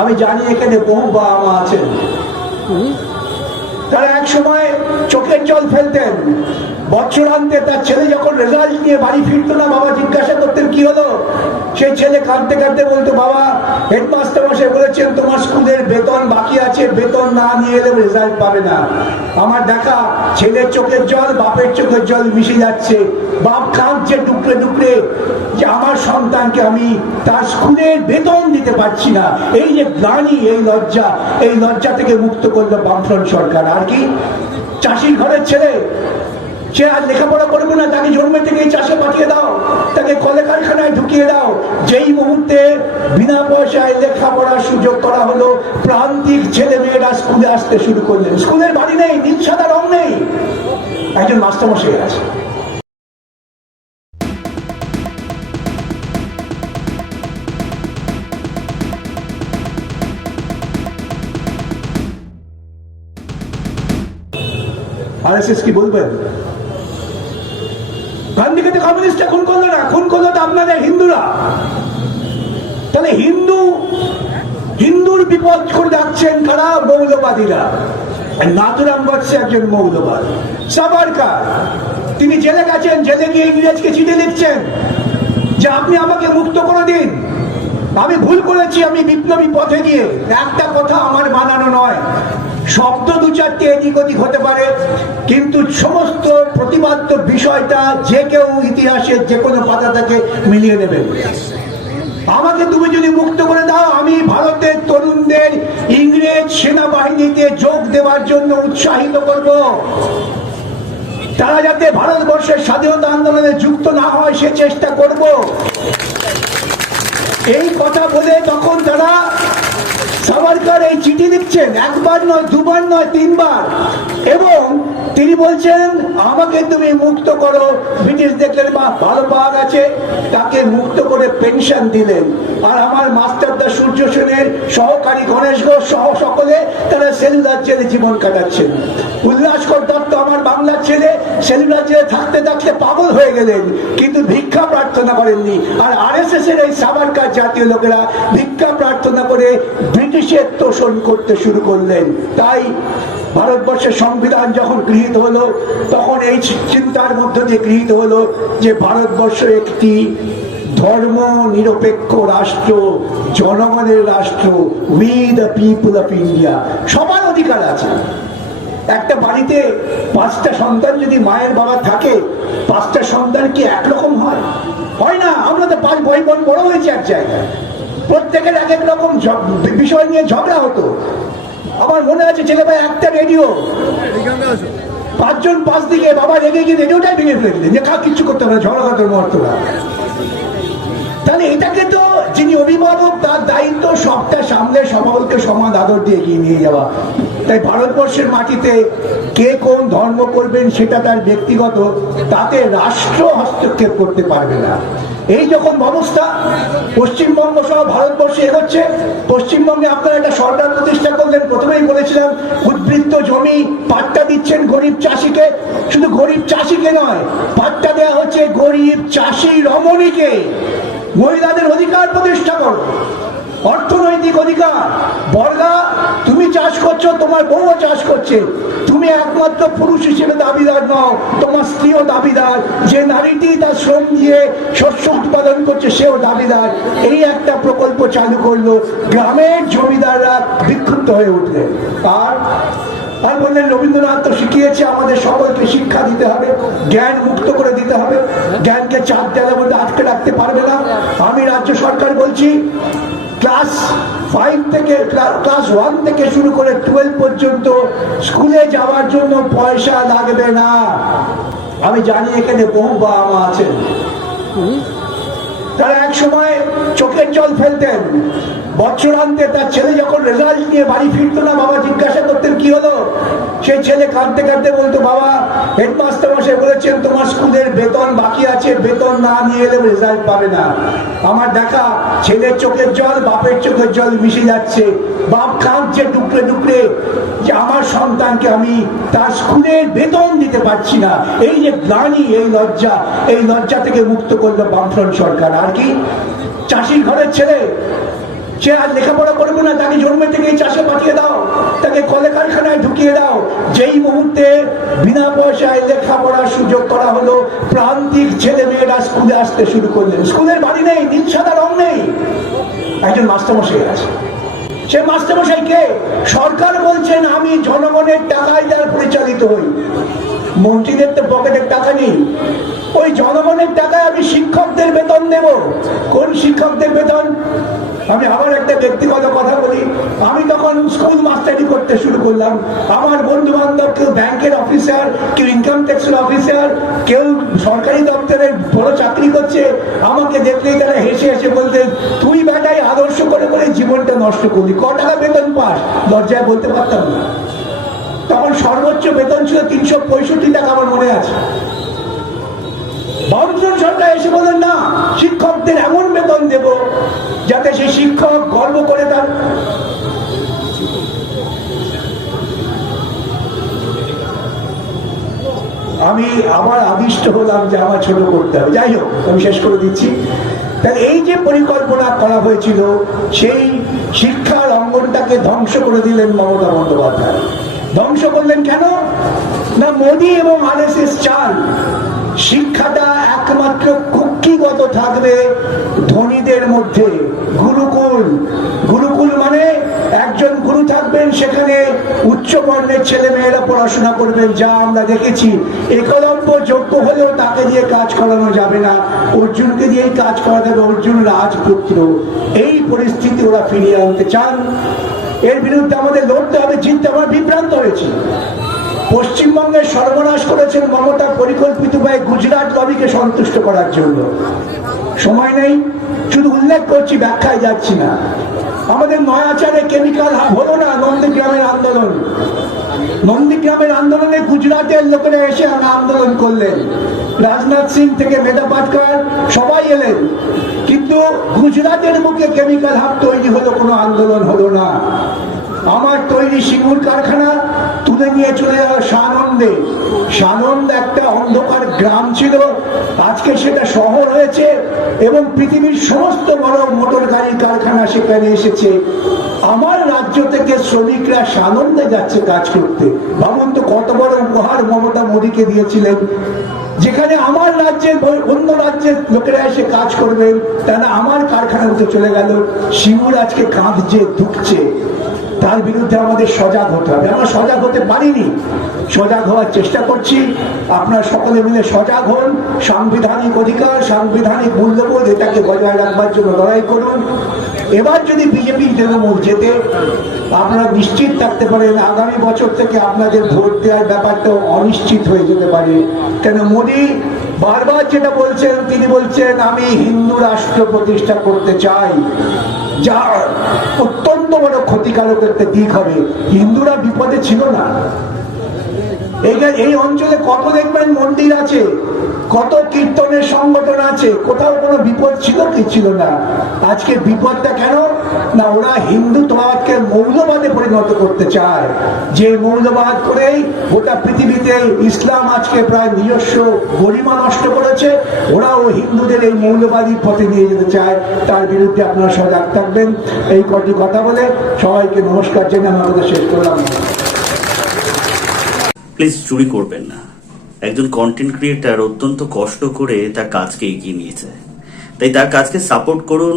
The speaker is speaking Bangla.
আমি জানি এখানে বহু বাবা মা আছেন তারা এক সময় চোখের জল ফেলতেন। বছরান্তে তার ছেলে যখন রেজাল্ট নিয়ে বাড়ি ফিরতো না, বাবা জিজ্ঞাসা করতেন, কি হলো? সেই ছেলে কাঁদতে কাঁদতে বলতো, বাবা হেডমাস্টার মশাই বলেছেন তোমার স্কুলের বেতন বাকি আছে, বেতন না নিয়ে এলে রেজাল্ট পাবে না। আমার দেখা, ছেলের চোখের জল, বাপের চোখের জল মিশে যাচ্ছে। বাপ কাঁদছে টুকরে টুকরে যে আমার সন্তানকে আমি তার স্কুলের বেতন দিতে পারছি না। এই যে গ্লানি, এই লজ্জা এই লজ্জা থেকে মুক্ত করল বামফ্রন্ট সরকার। আর কি? চাষির ঘরের ছেলে সে আর লেখাপড়া করবে না, তাকে জন্মে থেকেই চাষে পাঠিয়ে দাও, তাকে কলে কারখানায় ঢুকিয়ে দাও। যেই মুহূর্তে বিনা পয়সায় লেখাপড়ার সুযোগ করা হলো, প্রান্তিক ছেলে মেয়েরা স্কুলে আসতে শুরু করলেন। স্কুলের বাড়ি নেই, নীল সাদা রং নেই। একজন মাস্টারমশাই আছে। আরএসএস কি বলবেন? গান্ধীকে তো কমিউনিস্টরা খুন করল না, খুন করল তো আপনাদের হিন্দুরা। তাহলে হিন্দু, হিন্দুর বিপদ করে যাচ্ছেন কারা? মৌলবাদীরা। নাথুরাম গডসে একজন মৌলবাদ। সাবারকার তিনি জেলে গেছেন, জেলে গিয়ে ইংরেজকে চিঠি লিখছেন যে আপনি আমাকে মুক্ত করে দিন। আমি ভুল করেছি, আমি বিপ্লবী পথে গিয়ে। একটা কথা আমার বানানো নয়। শব্দ দু চারটে এদিক ওদিক হতে পারে, কিন্তু সমস্ত প্রতিবাদ্য বিষয়টা যে কেউ ইতিহাসের যে কোনো পাতা থেকে মিলিয়ে নেবে। আমাকে তুমি যদি মুক্ত করে দাও, আমি ভারতের তরুণদের ইংরেজ সেনাবাহিনীতে যোগ দেওয়ার জন্য উৎসাহিত করব। তারা যাতে ভারতবর্ষের স্বাধীনতা আন্দোলনে যুক্ত না হয়, সে চেষ্টা করব। এই কথা বলে তখন তারা সাভারকার এই চিঠি লিখছেন, একবার নয়, দুবার নয়, তিনবার। এবং তিনি বলছেন, আমাকে তুমি মুক্ত করো, ব্রিটিশ দেখলেন বা ভালো পাওয়া গেছে। তাকে মুক্ত করে পেনশন দিলেন। আর আমার মাস্টারদা সূর্য সেনের সহকারী গণেশ ঘোষ সহ সকলে তারা সেলুদার জেলে জীবন কাটাচ্ছেন। উল্লাসকর দত্ত আমার বাংলার ছেলে সেলুলার জেলে থাকতে থাকতে পাগল হয়ে গেলেন। কিন্তু ভিক্ষা প্রার্থনা করেননি। আর আরএসএস এর এই সাবারকার জাতীয় লোকেরা ভিক্ষা প্রার্থনা করে ব্রিটিশের তোষণ করতে শুরু করলেন। তাই ভারতবর্ষের সংবিধান যখন গৃহীত হলো, তখন এই চিন্তার মধ্য দিয়ে গৃহীত হলো যে ভারতবর্ষ একটি ধর্ম নিরপেক্ষ রাষ্ট্র, জনগণের রাষ্ট্র we the people of India সবার অধিকার আছে। একটা বাড়িতে পাঁচটা সন্তান যদি মায়ের বাবা থাকে, পাঁচটা সন্তান কি একরকম হয়? হয় না, আমরা তো পাঁচ বই বোন বড় হয়েছে এক জায়গায়। প্রত্যেকের এক এক রকম বিষয় নিয়ে ঝগড়া হতো। আমার মনে আছে, ছেলে ভাই একটা রেডিও পাঁচজন পাঁচ দিকে বাবা রেগে গিয়ে রেডিওটাই ভেঙে ফেলে দিলেন যে খা, কিচ্ছু করতে হবে ঝগড়া করতে মহত্বরা তাহলে এটাকে তো যিনি অভিভাবক, তার দায়িত্ব সবটা সামলে সকলকে সমান আদর দিয়ে এগিয়ে নিয়ে যাওয়া। তাই ভারতবর্ষের মাটিতে কে কোন ধর্ম করবেন সেটা তার ব্যক্তিগত, তাতে রাষ্ট্র হস্তক্ষেপ করতে পারবে না। এই যখন ব্যবস্থা পশ্চিমবঙ্গ সহ ভারতবর্ষে এগোচ্ছে, পশ্চিমবঙ্গে আপনারা একটা সরকার প্রতিষ্ঠা করলেন, প্রথমেই বলেছিলাম, উদ্বৃত্ত জমি পাট্টা দিচ্ছেন গরিব চাষিকে। শুধু গরিব চাষিকে নয়, পাট্টা দেওয়া হচ্ছে গরিব চাষি রমণীকে। মহিলাদের অধিকার প্রতিষ্ঠা করো। অর্থনৈতিক অধিকার। বর্গা, তুমি চাষ করছ, তোমার বউও চাষ করছে। তুমি একমাত্র পুরুষ হিসেবে দাবিদার নও, তোমার স্ত্রীও দাবিদার। যে নারীটি তার শ্রম দিয়ে শস্য উৎপাদন করছে, সেও দাবিদার। এই একটা প্রকল্প চালু করল। গ্রামের জমিদাররা বিক্ষুব্ধ হয়ে উঠলেন। আর আর বললেন রবীন্দ্রনাথ তো শিখিয়েছে আমাদের সকলকে শিক্ষা দিতে হবে, জ্ঞান মুক্ত করে দিতে হবে। জ্ঞানকে চার দেওয়ার মধ্যে আটকে রাখতে পারবে না। আমি রাজ্য সরকার বলছি, ক্লাস ফাইভ থেকে ক্লাস ওয়ান থেকে শুরু করে টুয়েলভ পর্যন্ত স্কুলে যাওয়ার জন্য পয়সা লাগবে না। আমি জানি এখানে বহু বাবা মা আছেন। তারা এক সময় চোখের জল ফেলতেন। বছরান্তে তার ছেলে যখন রেজাল্ট নিয়ে বাড়ি ফিরতো না, বাবা জিজ্ঞাসা করতেন, কি হলো? সেই ছেলে কাঁদতে কাঁদতে বলতো, বাবা হেডমাস্টার মশাই বলেছেন তোমার স্কুলের বেতন বাকি আছে, বেতন না নিয়ে এলে রেজাল্ট পাবে না। আমার দেখা, ছেলের চোখের জল, বাপের চোখের জল মিশে যাচ্ছে। বাপ কাঁদছে টুকরে টুকরে যে আমার সন্তানকে আমি তার স্কুলের বেতন দিতে পারছি না। এই যে গ্লানি, এই লজ্জা এই লজ্জা থেকে মুক্ত করল বামফ্রন্ট সরকার। আর কি? চাষির ঘরের ছেলে, সে আর লেখাপড়া করবে না, তাকে জন্মে থেকে চাষে পাঠিয়ে দাও, তাকে কলে কারখানায় ঢুকিয়ে দাও। যেই মুহূর্তে বিনা পয়সায় লেখাপড়ার সুযোগ করা হলো, প্রান্তিক ছেলে মেয়েরা স্কুলে আসতে শুরু করলেন। স্কুলের বাড়ি নেই, নীল সাদা রং নেই। একজন মাস্টারমশাই আছে। সে মাস্টারমশাই কে? সরকার বলছেন আমি জনগণের টাকায় যার পরিচালিত হই। মন্ত্রীদের তো পকেটের টাকা নেই। ওই জনগণের টাকায় আমি শিক্ষকদের বেতন দেব। কোন শিক্ষকদের বেতন? আমি আবার একটা ব্যক্তিগত কথা বলি। আমি তখন স্কুল মাস্টারি করতে শুরু করলাম। আমার বন্ধু বান্ধব কেউ ব্যাংকের অফিসার, কেউ ইনকাম ট্যাক্সের অফিসার, কেউ করছে আমাকে দেখলেই তারা হেসে হেসে বলতেন তুই বেটাই আদর্শ করে করে জীবনটা নষ্ট করলি। ক টাকা বেতন পাস? লজ্জায় বলতে পারতাম না। তখন সর্বোচ্চ বেতন ছিল তিনশো পঁয়ষট্টি টাকা আমার মনে আছে। বামফ্রন্ট সরকার এসে বলেন না, শিক্ষকদের এমন বেতন দেব যাতে সেই শিক্ষক গর্ব করে তার আমি আবার আদিষ্ট হলাম যে আমার ছোট করতে হবে। যাই হোক, আমি শেষ করে দিচ্ছি। তাহলে এই যে পরিকল্পনা করা হয়েছিল, সেই শিক্ষার অঙ্গনটাকে ধ্বংস করে দিলেন মমতা বন্দ্যোপাধ্যায়। ধ্বংস করলেন কেন? না, মোদী এবং আরএসএস চান শিক্ষাটা একমাত্র কুক্ষিগত থাকবে ধনীদের মধ্যে, গুরুকুল গুরুকুল মানে একজন গুরু থাকবেন, সেখানে উচ্চ বর্ণের ছেলে মেয়েরা পড়াশোনা করবেন। যা আমরা দেখেছি, একলব্য যোগ্য হলেও তাকে দিয়ে কাজ করানো যাবে না। অর্জুনকে দিয়েই কাজ করাতে হবে, অর্জুন রাজপুত্র। এই পরিস্থিতি ওরা ফিরিয়ে আনতে চান। এর বিরুদ্ধে আমাদের লড়তে হবে, জিততে আমার বিভ্রান্ত হয়েছে। পশ্চিমবঙ্গে সর্বনাশ করেছেন মমতা পরিকল্পিত উপায়ে গুজরাট লবিকে সন্তুষ্ট করার জন্য। সময় নেই, শুধু উল্লেখ করছি, ব্যাখ্যায় যাচ্ছি না। আমাদের নয়াচারে কেমিক্যাল হলো না নন্দীগ্রামের আন্দোলন। নন্দীগ্রামের আন্দোলনে গুজরাটের লোকেরা এসে আমরা আন্দোলন করলেন। রাজনাথ সিং থেকে মেধা পাটকার সবাই এলেন। কিন্তু গুজরাটের মুখে কেমিক্যাল হাব তৈরি হলো, কোনো আন্দোলন হলো না। আমার তৈরি সিঙ্গুর কারখানা তুলে নিয়ে চলে গেল সানন্দে। সানন্দ একটা অন্ধকার গ্রাম ছিল। আজকে সেটা শহর হয়েছে এবং পৃথিবীর সমস্ত বড় মোটর গাড়ির কারখানা সেখানে এসেছে। আমার রাজ্য থেকে শ্রমিকরা সানন্দে যাচ্ছে কাজ করতে। ভাবুন তো কত বড় উপহার মমতা মোদীকে দিয়েছিলেন। যেখানে আমার রাজ্যের অন্য রাজ্যের লোকেরা এসে কাজ করবেন, তারা আমার কারখানাতে চলে গেল। শিমুর আজকে কাঁদছে ধুকছে তার বিরুদ্ধে আমাদের সজাগ হতে হবে। আমরা সজাগ হতে পারিনি। সজাগ হওয়ার চেষ্টা করছি। আপনারা সকলে মিলে সজাগ হন। সাংবিধানিক অধিকার, সাংবিধানিক মূল্যবোধ, এটাকে বজায় রাখবার জন্য লড়াই করুন। এবার যদি বিজেপি তৃণমূল যেতে আপনারা নিশ্চিত থাকতে পারেন, আগামী বছর থেকে আপনাদের ভোট দেওয়ার ব্যাপারটা অনিশ্চিত হয়ে যেতে পারে। কেন মোদী বারবার যেটা বলছেন, তিনি বলছেন, আমি হিন্দু রাষ্ট্র প্রতিষ্ঠা করতে চাই। যা অত্যন্ত বড় ক্ষতিকারক একটা দিক হবে। হিন্দুরা বিপদে ছিল না। এই এই অঞ্চলে কত দেখবেন মন্দির আছে, কত কীর্তনের সংগঠন আছে, কোথাও কোনো বিপদ ছিল কি ছিল না? আজকে বিপদটা কেন না, ওরা হিন্দুত্ববাদকে মৌলবাদে পরিণত করতে চায়। যে মৌলবাদ করেই গোটা পৃথিবীতে ইসলাম আজকে প্রায় নিজস্ব গরিমা নষ্ট করেছে, ওরাও হিন্দুদের এই মৌলবাদী পথে নিয়ে যেতে চায়। তার বিরুদ্ধে আপনারা সজাগ থাকবেন। এই কটি কথা বলে সবাইকে নমস্কার জেনে আমি আমাদের শেষ করলাম। প্লিজ চুরি করবেন না। একজন কন্টেন্ট ক্রিয়েটার অত্যন্ত কষ্ট করে তার কাজকে এগিয়ে নিয়েছে। তাই তার কাজকে সাপোর্ট করুন